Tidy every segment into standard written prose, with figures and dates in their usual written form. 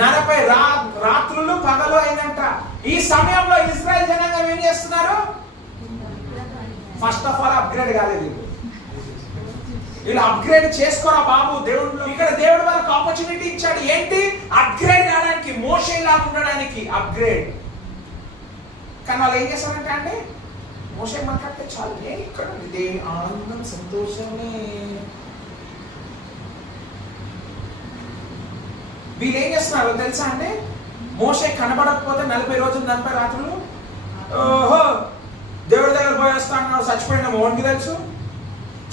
40 రాత్రులు పగలు అయిందంట. ఈ సమయంలో ఇశ్రాయేల్ జనాంగం ఏం చేస్తున్నారు? ఫస్ట్ ఆఫ్ ఆల్ అప్గ్రేడ్ కాలేదు. వీళ్ళు అప్గ్రేడ్ చేసుకోరా బాబు దేవుడు. ఇక్కడ దేవుడు వాళ్ళకి ఆపర్చునిటీ ఇచ్చాడు. ఏంటి? అప్గ్రేడ్ కావడానికి, మోషే లాగా ఉండడానికి అప్గ్రేడ్. కానీ వాళ్ళు ఏం చేస్తారంటే అంటే మోషే మాట్లాడితే చాలు, ఇక్కడ ఇదే ఆనందం సంతోషమే. వీళ్ళు ఏం చేస్తున్నారు తెలుసా అంటే, మోషే కనబడకపోతే 40 రోజులు 40 రాత్రులు ఓహో దేవుడి దగ్గర పోయేస్తాను, చచ్చిపోయిన మోహన్కి తెలుసు.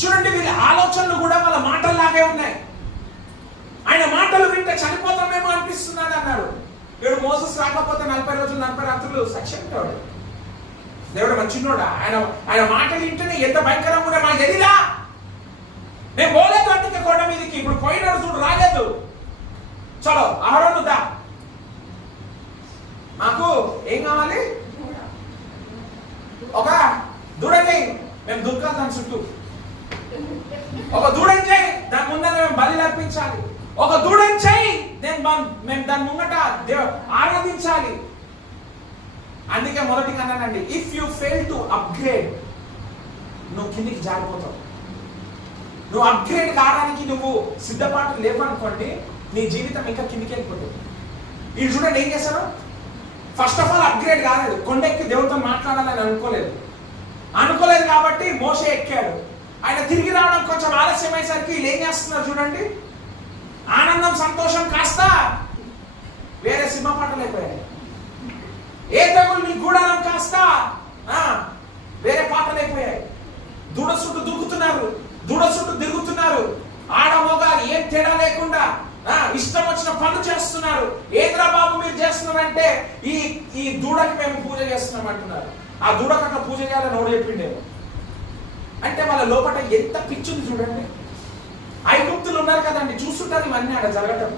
చూడండి వీళ్ళ ఆలోచనలు కూడా వాళ్ళ మాటల్లాగే ఉన్నాయి. ఆయన మాటలు వింటే చనిపోతామేమో అనిపిస్తున్నాడు అన్నాడు. వీడు మోసెస్ రాకపోతే 40 రోజులు 40 రాత్రులు చచ్చిపోతాడు. దేవుడు మంచినోడా? ఆయన మాటలు వింటేనే ఎంత భయంకరంగా కూడా మాకు తెలియదా? నేను పోలేదు అందుకే కొండ మీదకి. ఇప్పుడు పోయినాడు చూడు, రాలేదు. చలో అహరోను దా, మాకు ఏం కావాలి? ఒక దూడని మేము దుర్గా దాని చుట్టూ ఒక దూడని చేయి, దాని ముందర మేము బలి అర్పించాలి. ఒక దూడని చేయి, మేము దాని ముంగట ఆరాధించాలి. అందుకే మొదటిగా అన్నానండి, if you fail to upgrade నువ్వు కిందికి జారిపోతావు. నువ్వు అప్గ్రేడ్ కావడానికి నువ్వు సిద్ధపాటు లేవనుకోండి, నీ జీవితం ఇంకా కిందికి వెళ్ళిపోతుంది. వీళ్ళు చూడండి ఏం చేశారు. ఫస్ట్ ఆఫ్ ఆల్ అప్గ్రేడ్ కాలేదు. కొండెక్కి దేవుడితో మాట్లాడాలని అనుకోలేదు కాబట్టి మోషే ఎక్కాడు. ఆయన తిరిగి రావడం కొంచెం ఆలస్యమయ్యేసరికి వీళ్ళు ఏం చేస్తున్నారు చూడండి. ఆనందం సంతోషం కాస్త వేరే సినిమా పాటలు అయిపోయాయి. ఏ తెగులు నీ గూడారం కాస్త వేరే పాటలు అయిపోయాయి. దూడ చుట్టూ తిరుగుతున్నారు. ఆడ మోగాలు ఏం తేడా లేకుండా ఇష్టం వచ్చిన పనులు చేస్తున్నారు. ఏదిరా బాబు మీరు చేస్తున్నారంటే ఈ దూడకి మేము పూజ చేస్తున్నాం అంటున్నారు. ఆ దూడకు అట్లా పూజ చేయాలని ఎవడు చెప్పిండేమో. అంటే వాళ్ళ లోపల ఎంత పిచ్చుంది చూడండి. ఐగుప్తులు ఉన్నారు కదండి, చూస్తుంటారు ఇవన్నీ అక్కడ జరగటం.